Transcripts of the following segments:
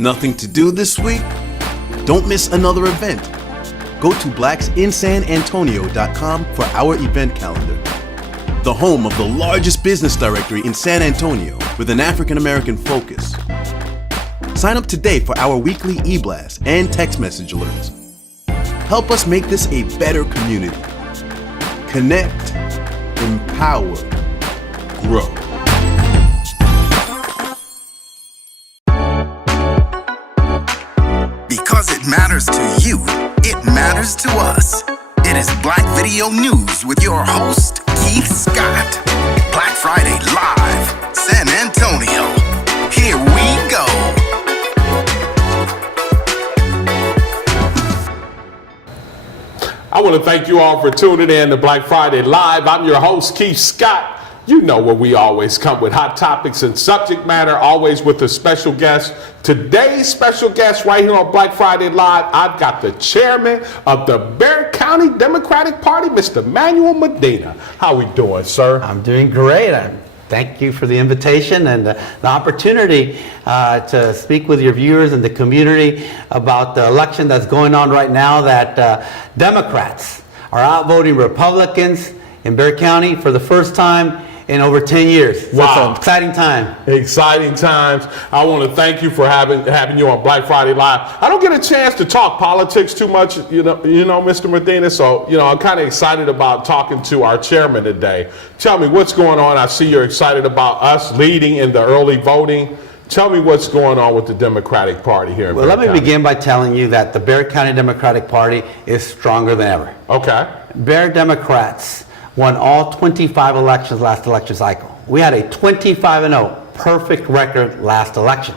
Nothing to do this week? Don't miss another event. Go to blacksinsanantonio.com for our event calendar. The home of the largest business directory in San Antonio with an African American focus. Sign up today for our weekly e-blast and text message alerts. Help us make this a better community. Connect, empower, grow. Because it matters to you, it matters to us. It is Black Video News with your host, Keith Scott. Black Friday Live, San Antonio. Here we go. I want to thank you all for tuning in to Black Friday Live. I'm your host, Keith Scott. You know where we always come with hot topics and subject matter, always with a special guest. Today's special guest right here on Black Friday Live, I've got the chairman of the Bexar County Democratic Party, Mr. Manuel Medina. How we doing, sir? I'm doing great. Thank you for the invitation and the opportunity to speak with your viewers and the community about the election that's going on right now, that Democrats are outvoting Republicans in Bexar County for the first time in over 10 years. So Wow. it's an exciting time. Exciting times. I want to thank you for having you on Black Friday Live. I don't get a chance to talk politics too much, you know, Mr. Medina. So, I'm kind of excited about talking to our chairman today. Tell me what's going on. I see you're excited about us leading in the early voting. Tell me what's going on with the Democratic Party here in Well, let Bexar me County. begin by telling you that the Bexar County Democratic Party is stronger than ever. Okay. Bexar Democrats won all 25 elections last election cycle. We had a 25-0 perfect record last election.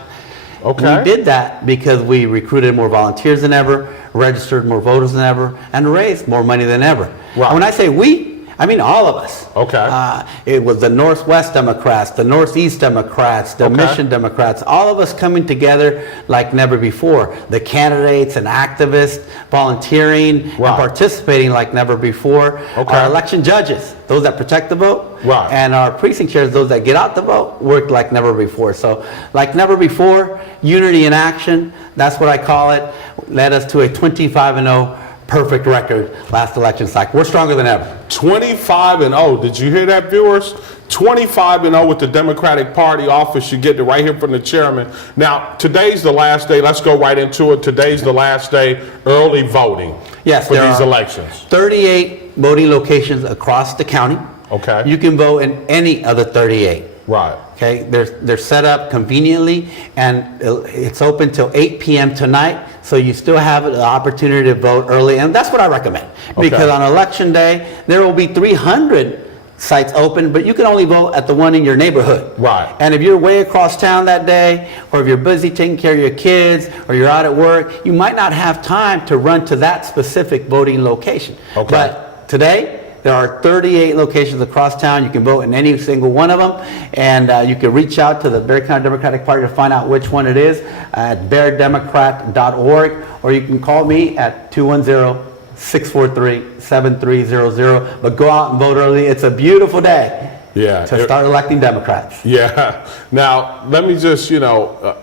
Okay. We did that because we recruited more volunteers than ever, registered more voters than ever, and raised more money than ever. Right. And when I say we, I mean all of us. Okay. It was the Northwest Democrats, the Northeast Democrats, the Okay. Mission Democrats, all of us coming together like never before. The candidates and activists volunteering Right. and participating like never before. Okay. Our election judges, those that protect the vote, Right. and our precinct chairs, those that get out the vote, worked like never before. So like never before, unity in action, that's what I call it, led us to a 25-0 perfect record last election cycle. We're stronger than ever. 25-0. Did you hear that, viewers? 25-0 with the Democratic Party office. You get it right here from the chairman. Now, today's the last day. Let's go right into it. Today's the last day, early voting Yes, for there these are elections. 38 voting locations across the county. Okay. You can vote in any of the 38. Right. Okay, they're set up conveniently, and it's open till 8 p.m. tonight, so you still have the opportunity to vote early, and that's what I recommend. Okay. Because on election day, there will be 300 sites open, but you can only vote at the one in your neighborhood. Right. And if you're way across town that day, or if you're busy taking care of your kids, or you're out at work, you might not have time to run to that specific voting location. Okay. But today, there are 38 locations across town. You can vote in any single one of them, and you can reach out to the Bexar County Democratic Party to find out which one it is at beardemocrat.org, or you can call me at 210-643-7300. But go out and vote early. It's a beautiful day Yeah. to start electing Democrats. Yeah. Now, let me just, the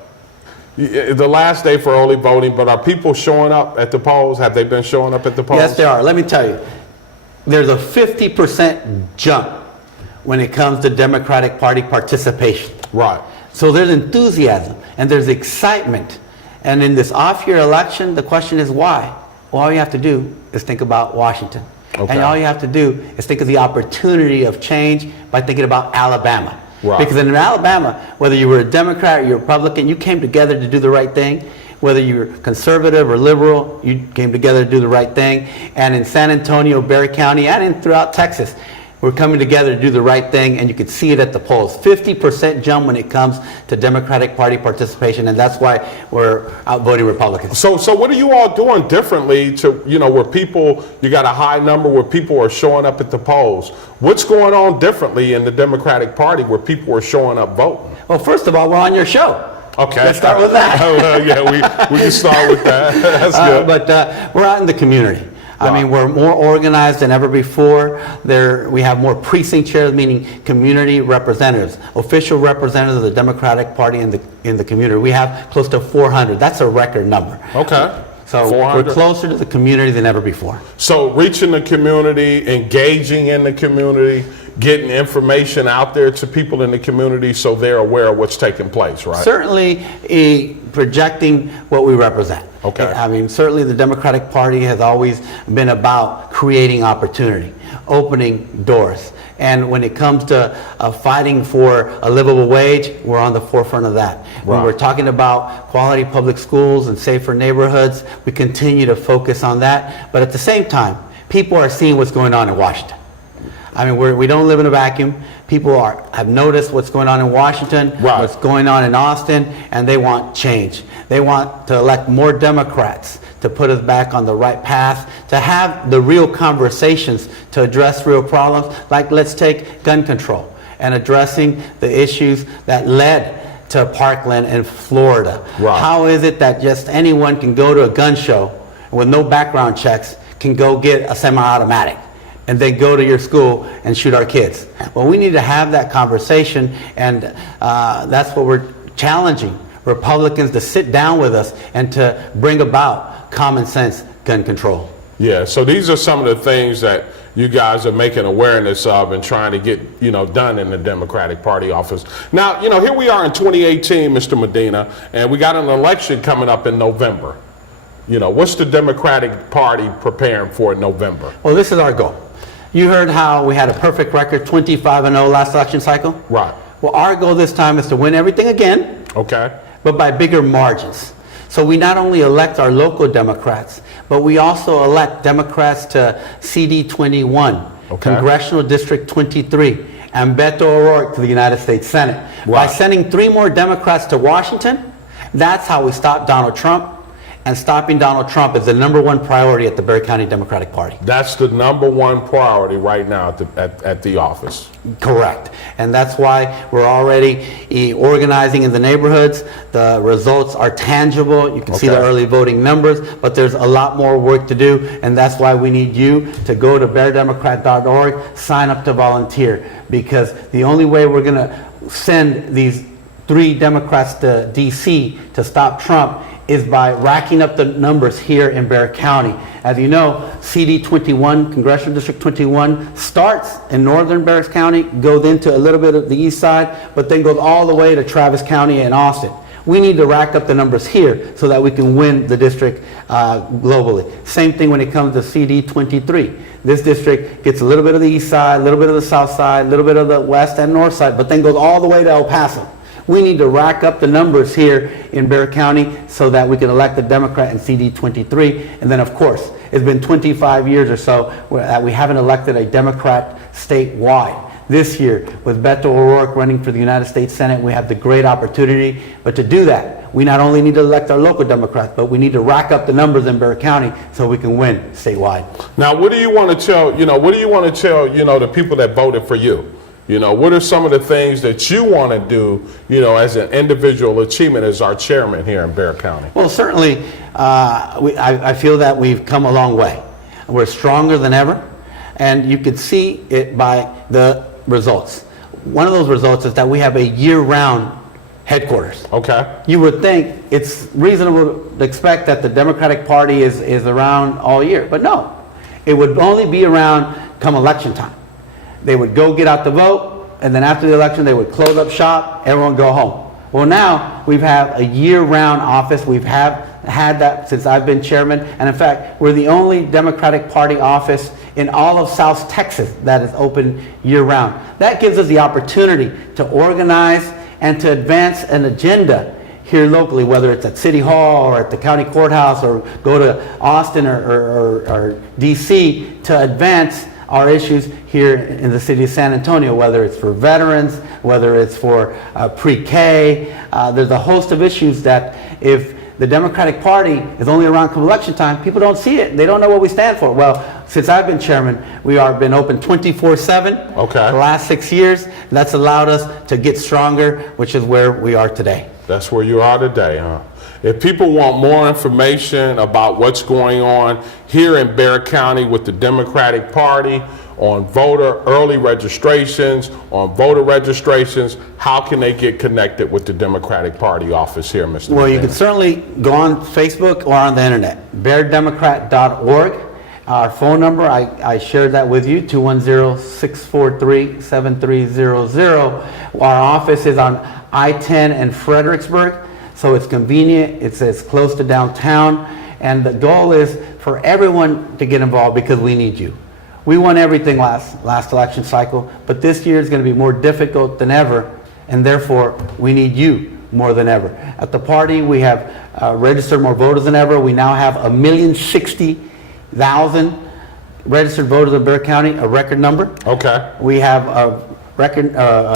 last day for early voting, but are people showing up at the polls? Have they been showing up at the polls? Yes, there are. Let me tell you, there's a 50% jump when it comes to Democratic Party participation. Right. So there's enthusiasm and there's excitement. And in this off-year election, the question is why? Well, all you have to do is think about Washington. Okay. And all you have to do is think of the opportunity of change by thinking about Alabama. Right. Because in Alabama, whether you were a Democrat or you're a Republican, you came together to do the right thing. Whether you're conservative or liberal, you came together to do the right thing. And in San Antonio, Bexar County, and throughout Texas, we're coming together to do the right thing, and you can see it at the polls. 50% jump when it comes to Democratic Party participation, and that's why we're outvoting Republicans. So what are you all doing differently to, where people, you got a high number where people are showing up at the polls? What's going on differently in the Democratic Party where people are showing up voting? Well, first of all, we're on your show. Okay. Let's start with that. Yeah, we can start with that. That's good. But we're out in the community. I mean, we're more organized than ever before. We have more precinct chairs, meaning community representatives, official representatives of the Democratic Party in the community. We have close to 400. That's a record number. Okay. So 400. we're closer to the community than ever before. So reaching the community, engaging in the community, getting information out there to people in the community so they're aware of what's taking place, right? Certainly projecting what we represent. Okay. I mean, certainly the Democratic Party has always been about creating opportunity, opening doors. And when it comes to fighting for a livable wage, we're on the forefront of that. When Right. we're talking about quality public schools and safer neighborhoods, we continue to focus on that. But at the same time, people are seeing what's going on in Washington. I mean, we don't live in a vacuum. People have noticed what's going on in Washington, Right. what's going on in Austin, and they want change. They want to elect more Democrats to put us back on the right path, to have the real conversations to address real problems, like let's take gun control and addressing the issues that led to Parkland in Florida. Right. How is it that just anyone can go to a gun show with no background checks, can go get a semi-automatic, and then go to your school and shoot our kids? Well, we need to have that conversation, and that's what we're challenging Republicans to sit down with us and to bring about common sense gun control. Yeah, so these are some of the things that you guys are making awareness of and trying to get, done in the Democratic Party office. Now, here we are in 2018, Mr. Medina, and we got an election coming up in November. What's the Democratic Party preparing for in November? Well, this is our goal. You heard how we had a perfect record, 25-0 last election cycle? Right. Well, our goal this time is to win everything again, Okay. but by bigger margins. So we not only elect our local Democrats, but we also elect Democrats to CD 21, Okay. Congressional District 23, and Beto O'Rourke to the United States Senate. By Right. sending 3 more Democrats to Washington, that's how we stop Donald Trump. And stopping Donald Trump is the #1 priority at the Bexar County Democratic Party. That's the #1 priority right now at the office. Correct. And that's why we're already organizing in the neighborhoods. The results are tangible. You can see the Okay. early voting numbers, but there's a lot more work to do. And that's why we need you to go to beardemocrat.org, sign up to volunteer, because the only way we're going to send these 3 Democrats to DC to stop Trump is by racking up the numbers here in Bexar County. As you know, CD 21, Congressional District 21, starts in northern Bexar County, goes into a little bit of the east side, but then goes all the way to Travis County and Austin. We need to rack up the numbers here so that we can win the district globally. Same thing when it comes to CD 23. This district gets a little bit of the east side, a little bit of the south side, a little bit of the west and north side, but then goes all the way to El Paso. We need to rack up the numbers here in Bexar County so that we can elect a Democrat in CD 23. And then, of course, it's been 25 years or so that we haven't elected a Democrat statewide. This year, with Beto O'Rourke running for the United States Senate, we have the great opportunity. But to do that, we not only need to elect our local Democrats, but we need to rack up the numbers in Bexar County so we can win statewide. Now, what do you want to tell, the people that voted for you? What are some of the things that you want to do, as an individual achievement as our chairman here in Bexar County? Well, certainly, I feel that we've come a long way. We're stronger than ever, and you can see it by the results. One of those results is that we have a year-round headquarters. Okay. You would think it's reasonable to expect that the Democratic Party is around all year, but no. It would only be around come election time. They would go get out the vote, and then after the election, they would close up shop, everyone go home. Well, now we have a year-round office. We've had that since I've been chairman, and in fact, we're the only Democratic Party office in all of South Texas that is open year-round. That gives us the opportunity to organize and to advance an agenda here locally, whether it's at City Hall or at the county courthouse or go to Austin or DC to advance our issues here in the city of San Antonio, whether it's for veterans, whether it's for pre-K. There's a host of issues that if the Democratic Party is only around come election time, people don't see it. They don't know what we stand for. Well, since I've been chairman, we are been open 24/7 Okay. the last 6 years. That's allowed us to get stronger, which is where we are today. That's where you are today, huh? If people want more information about what's going on here in Bexar County with the Democratic Party, on voter early registrations, on voter registrations, how can they get connected with the Democratic Party office here, Mr. Well, you Medina? can certainly go on Facebook or on the internet, beardemocrat.org. Our phone number, I shared that with you, 210-643-7300. Our office is on I-10 in Fredericksburg, so it's convenient, it's as close to downtown, and the goal is for everyone to get involved because we need you. We won everything last election cycle, but this year is going to be more difficult than ever, and therefore we need you more than ever. At the party, we have registered more voters than ever. We now have 1,060,000 registered voters in Bexar County, a record number. Okay. We have a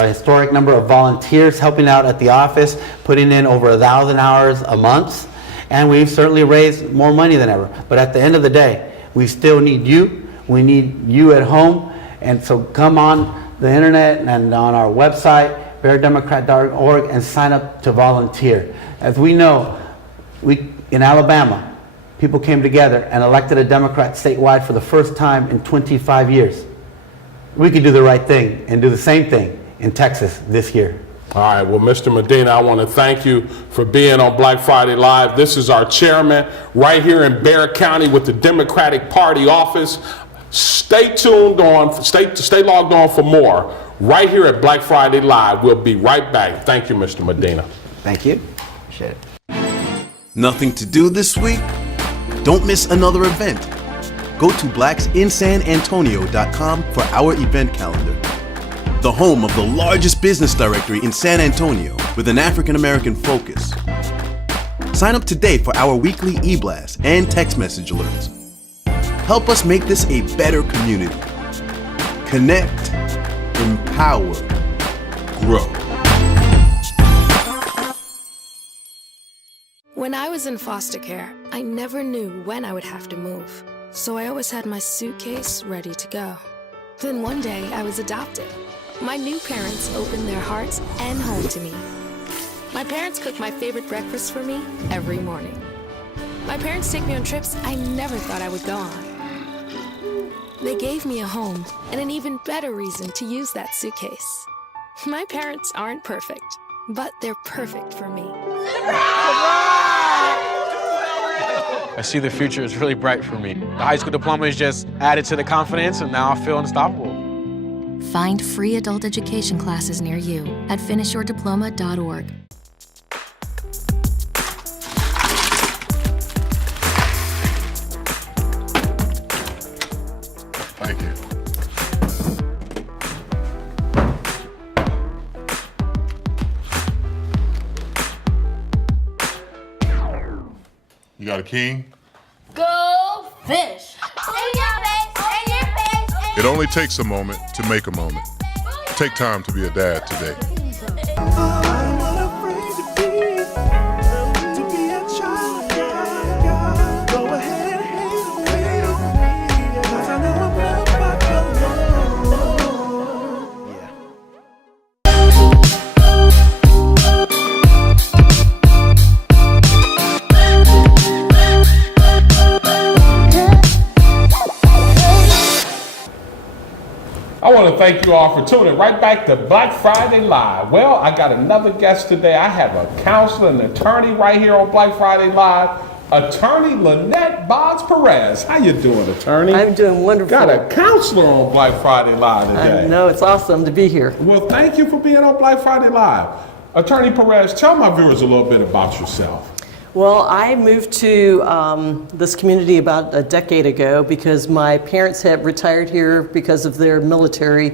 historic number of volunteers helping out at the office, putting in over 1,000 hours a month, and we've certainly raised more money than ever. But at the end of the day, we still need you. We need you at home, and so come on the internet and on our website, beardemocrat.org, and sign up to volunteer. As we know, in Alabama, people came together and elected a Democrat statewide for the first time in 25 years. We could do the right thing and do the same thing in Texas this year. All right, well, Mr. Medina, I want to thank you for being on Black Friday Live. This is our chairman right here in Bexar County with the Democratic Party office. Stay tuned on, stay logged on for more right here at Black Friday Live. We'll be right back. Thank you, Mr. Medina. Thank you. Appreciate it. Nothing to do this week? Don't miss another event. Go to blacksinsanantonio.com for our event calendar. The home of the largest business directory in San Antonio with an African American focus. Sign up today for our weekly e-blast and text message alerts. Help us make this a better community. Connect, empower, grow. When I was in foster care, I never knew when I would have to move. So I always had my suitcase ready to go. Then one day I was adopted. My new parents opened their hearts and home to me. My parents cook my favorite breakfast for me every morning. My parents take me on trips I never thought I would go on. They gave me a home and an even better reason to use that suitcase. My parents aren't perfect, but they're perfect for me. I see the future is really bright for me. The high school diploma is just added to the confidence, and now I feel unstoppable. Find free adult education classes near you at finishyourdiploma.org. Thank you. You got a king? Go fish! In your face, in your face, It only takes a moment to make a moment. Take time to be a dad today. I want to thank you all for tuning right back to Black Friday Live. Well, I got another guest today. I have a counselor and attorney right here on Black Friday Live. Attorney Lynette Boggz-Perez. How you doing, attorney? I'm doing wonderful. Got a counselor on Black Friday Live today. I know, it's awesome to be here. Well, thank you for being on Black Friday Live. Attorney Perez, tell my viewers a little bit about yourself. Well, I moved to this community about a decade ago because my parents had retired here because of their military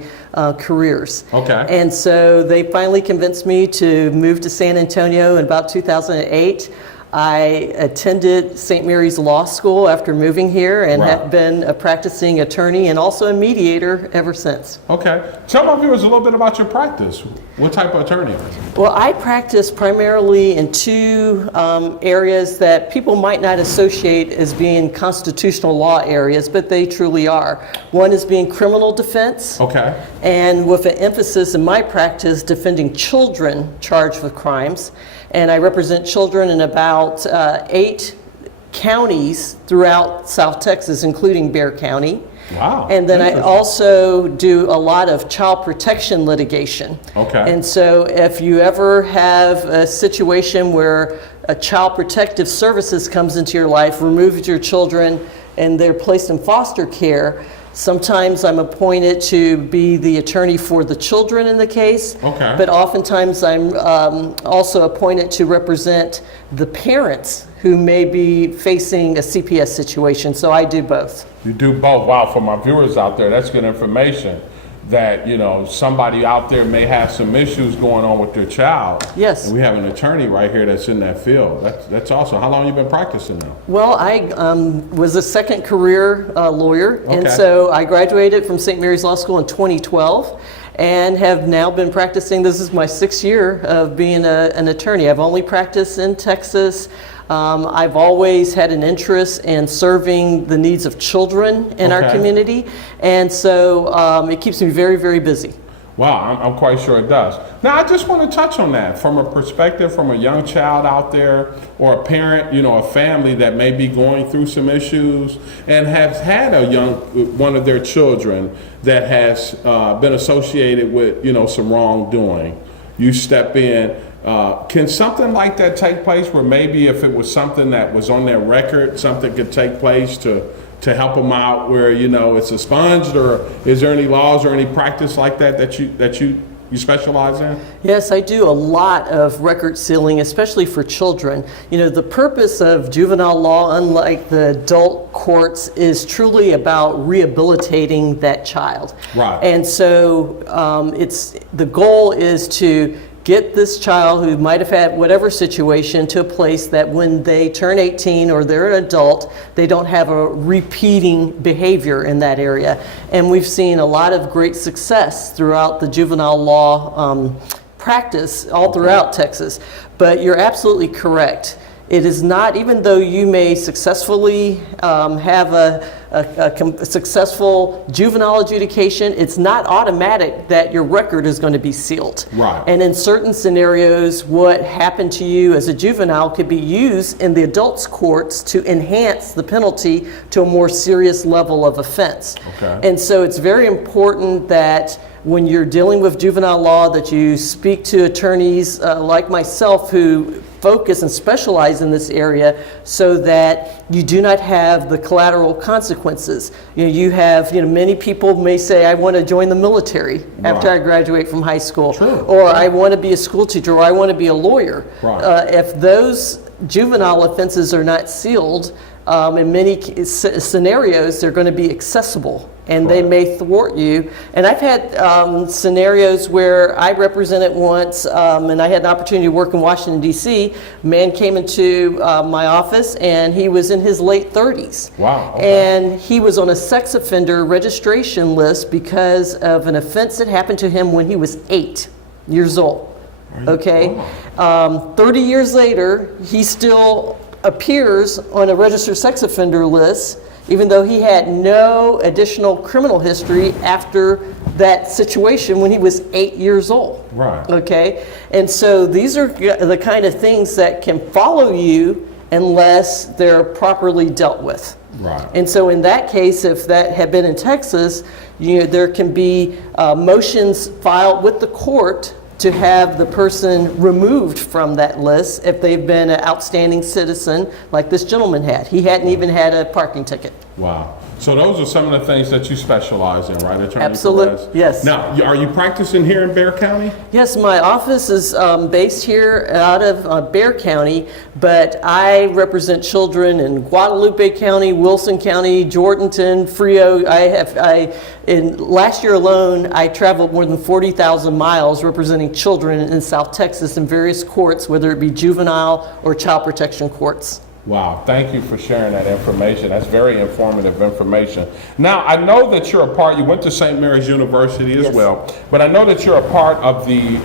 careers. Okay. And so they finally convinced me to move to San Antonio in about 2008. I attended St. Mary's Law School after moving here and have been a practicing attorney and also a mediator ever since. Okay. Tell my viewers a little bit about your practice. What type of attorney are you? Well, I practice primarily in two areas that people might not associate as being constitutional law areas, but they truly are. One is being criminal defense. Okay. And with an emphasis in my practice defending children charged with crimes. And I represent children in about 8 counties throughout South Texas, including Bexar County. Wow. And then I also do a lot of child protection litigation. Okay. And so if you ever have a situation where a child protective services comes into your life, removes your children, and they're placed in foster care, sometimes I'm appointed to be the attorney for the children in the case. Okay. But oftentimes I'm also appointed to represent the parents who may be facing a CPS situation. So I do both. You do both. Wow, for my viewers out there, that's good information. That, you know, somebody out there may have some issues going on with their child. Yes. And we have an attorney right here that's in that field. That's awesome. How long have you been practicing now? Well, I was a second career lawyer, and Okay. so I graduated from St. Mary's Law School in 2012 and have now been practicing. This is my 6th year of being an attorney. I've only practiced in Texas. I've always had an interest in serving the needs of children in our Okay. community, and so it keeps me very, very busy. Wow, I'm quite sure it does. Now, I just want to touch on that from a perspective from a young child out there or a parent, you know, a family that may be going through some issues and has had one of their children that has been associated with, you know, some wrongdoing. You step in. Can something like that take place where maybe if it was something that was on their record, something could take place to help them out where, you know, it's expunged, or is there any laws or any practice like that you specialize in? Yes, I do a lot of record sealing, especially for children. You know, the purpose of juvenile law, unlike the adult courts, is truly about rehabilitating that child. Right. And so the goal is to get this child who might have had whatever situation to a place that when they turn 18 or they're an adult, they don't have a repeating behavior in that area. And we've seen a lot of great success throughout the juvenile law practice all throughout Texas. But you're absolutely correct. It is not, even though you may successfully have a successful juvenile adjudication, it's not automatic that your record is going to be sealed. Right. And in certain scenarios, what happened to you as a juvenile could be used in the adults' courts to enhance the penalty to a more serious level of offense. Okay. And so it's very important that when you're dealing with juvenile law that you speak to attorneys like myself who focus and specialize in this area so that you do not have the collateral consequences. You have, many people may say, I want to join the military after I graduate from high school. True. Or I want to be a school teacher, or I want to be a lawyer. Right. If those juvenile offenses are not sealed, in many scenarios, they're going to be accessible, and they may thwart you. And I've had scenarios where I represented once, and I had an opportunity to work in Washington, D.C. A man came into my office, and he was in his late 30s. Wow. Okay. And he was on a sex offender registration list because of an offense that happened to him when he was 8 years old. Okay? 30 years later, he still appears on a registered sex offender list, even though he had no additional criminal history after that situation when he was 8 years old. Right. Okay? And so these are the kind of things that can follow you unless they're properly dealt with. Right. And so in that case, if that had been in Texas, there can be motions filed with the court to have the person removed from that list if they've been an outstanding citizen like this gentleman had. He hadn't even had a parking ticket. Wow. So those are some of the things that you specialize in, right, Attorney Absolutely, Perez? yes. Now, are you practicing here in Bexar County? Yes, my office is based here out of Bexar County, but I represent children in Guadalupe County, Wilson County, Jordanton, Frio. In last year alone, I traveled more than 40,000 miles representing children in South Texas in various courts, whether it be juvenile or child protection courts. Wow, thank you for sharing that information. That's very informative information. Now, I know that you're a part, you went to St. Mary's University as well, but I know that you're a part of the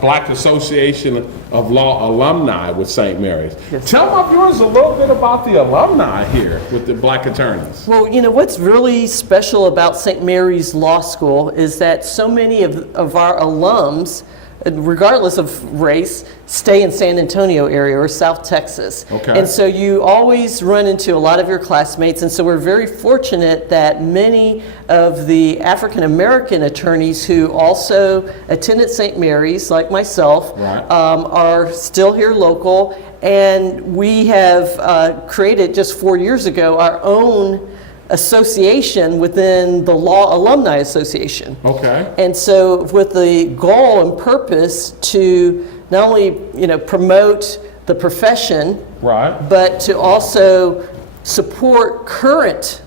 Black Association of Law Alumni with St. Mary's. Yes. Tell my viewers a little bit about the alumni here with the Black attorneys. Well, you know, what's really special about St. Mary's Law School is that so many of our alums, regardless of race, stay in San Antonio area or South Texas. Okay. And so you always run into a lot of your classmates, and so we're very fortunate that many of the African American attorneys who also attended St. Mary's, like myself, Right. are still here local, and we have created just 4 years ago our own association within the Law Alumni Association. Okay. And so with the goal and purpose to not only, you know, promote the profession, Right. but to also support current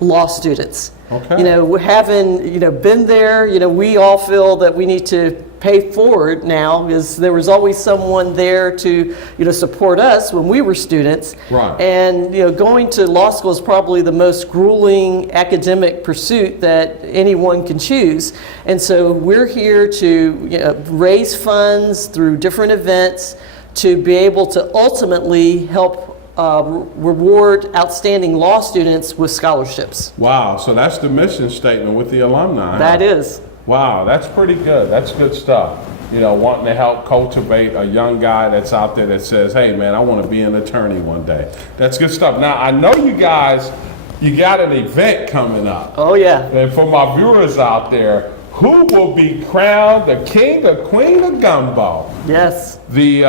law students. Okay. You know, having, you know, been there, you know, we all feel that we need to pay forward now, because there was always someone there to, you know, support us when we were students. Right. And, you know, going to law school is probably the most grueling academic pursuit that anyone can choose. And so we're here to, you know, raise funds through different events to be able to ultimately help reward outstanding law students with scholarships. Wow, so that's the mission statement with the alumni. Huh? That is. Wow, that's pretty good. That's good stuff. You know, wanting to help cultivate a young guy that's out there that says, hey man, I want to be an attorney one day. That's good stuff. Now, I know you guys, you got an event coming up. Oh yeah. And for my viewers out there, who will be crowned the king or queen of gumbo? Yes. The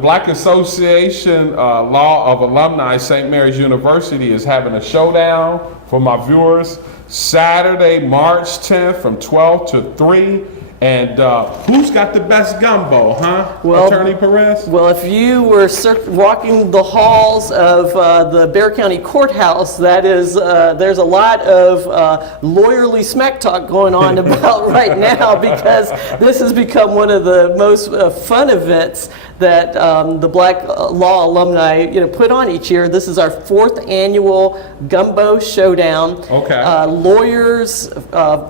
Black Association Law of Alumni, St. Mary's University, is having a showdown for my viewers Saturday, March 10th from 12 to 3. And who's got the best gumbo, huh? Well, Attorney Perez? Well, if you were walking the halls of the Bexar County Courthouse, that is, there's a lot of lawyerly smack talk going on about right now, because this has become one of the most fun events that the Black Law Alumni, you know, put on each year. This is our 4th annual Gumbo Showdown. Okay. Lawyers,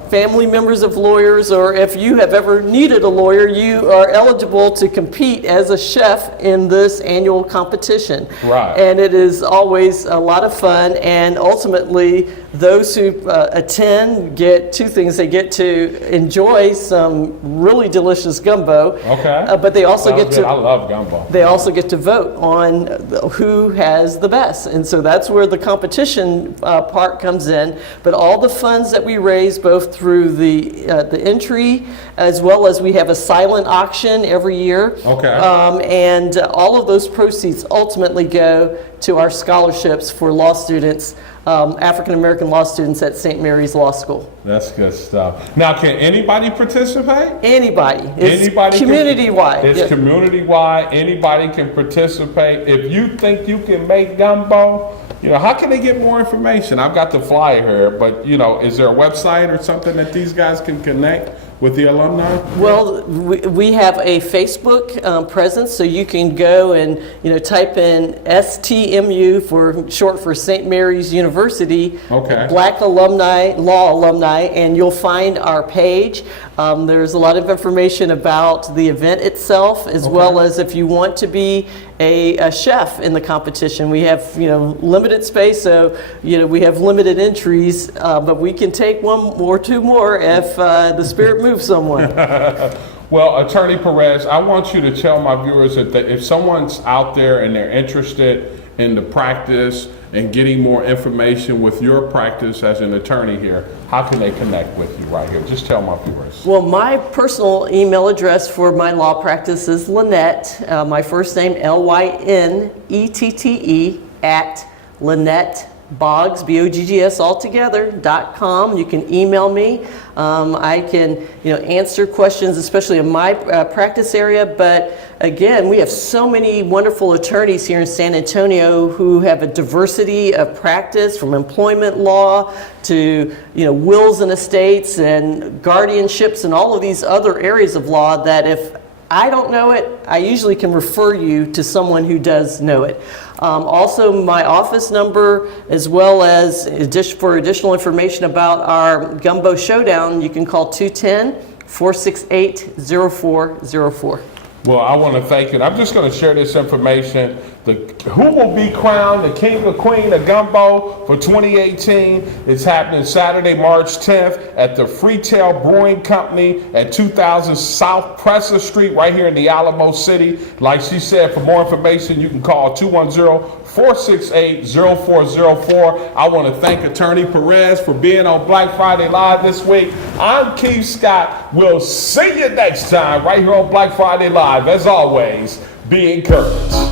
family members of lawyers, or if you have ever needed a lawyer, you are eligible to compete as a chef in this annual competition. Right. And it is always a lot of fun, and ultimately those who attend get 2 things. They get to enjoy some really delicious gumbo. Okay. But they also Sounds get good. to I love gumbo. They also get to vote on who has the best, and so that's where the competition part comes in. But all the funds that we raise, both through the entry, as well as we have a silent auction every year. Okay. And all of those proceeds ultimately go to our scholarships for law students, African American law students at St. Mary's Law School. That's good stuff. Now, can anybody participate? Anybody. It's Anybody community-wide. It's community-wide. Anybody can participate. If you think you can make gumbo, you know, how can they get more information? I've got the flyer here, but, you know, is there a website or something that these guys can connect with the alumni? Well, we have a Facebook presence, so you can go and, you know, type in STMU, for short for St. Mary's University, Okay. Black Alumni, Law Alumni, and you'll find our page. There's a lot of information about the event itself, as well as if you want to be a chef in the competition. We have, you know, limited space, so, you know, we have limited entries, but we can take 1 or 2 more if the spirit moves someone. Well, Attorney Perez, I want you to tell my viewers that if someone's out there and they're interested in the practice and getting more information with your practice as an attorney here, how can they connect with you right here? Just tell my viewers. Well, my personal email address for my law practice is Lynette, my first name Lynette, at Lynette Boggz, Boggz altogether.com. You can email me. I can, you know, answer questions, especially in my practice area. But again, we have so many wonderful attorneys here in San Antonio who have a diversity of practice, from employment law to, you know, wills and estates and guardianships and all of these other areas of law, that if I don't know it, I usually can refer you to someone who does know it. Also, my office number, as well as for additional information about our Gumbo Showdown, you can call 210-468-0404. Well, I want to thank you. And I'm just going to share this information. Who will be crowned the king or queen of gumbo for 2018? It's happening Saturday, March 10th at the Freetail Brewing Company at 2000 South Presser Street, right here in the Alamo City. Like she said, for more information, you can call 210-468-0404. I want to thank Attorney Perez for being on Black Friday Live this week. I'm Keith Scott. We'll see you next time right here on Black Friday Live. As always, be encouraged.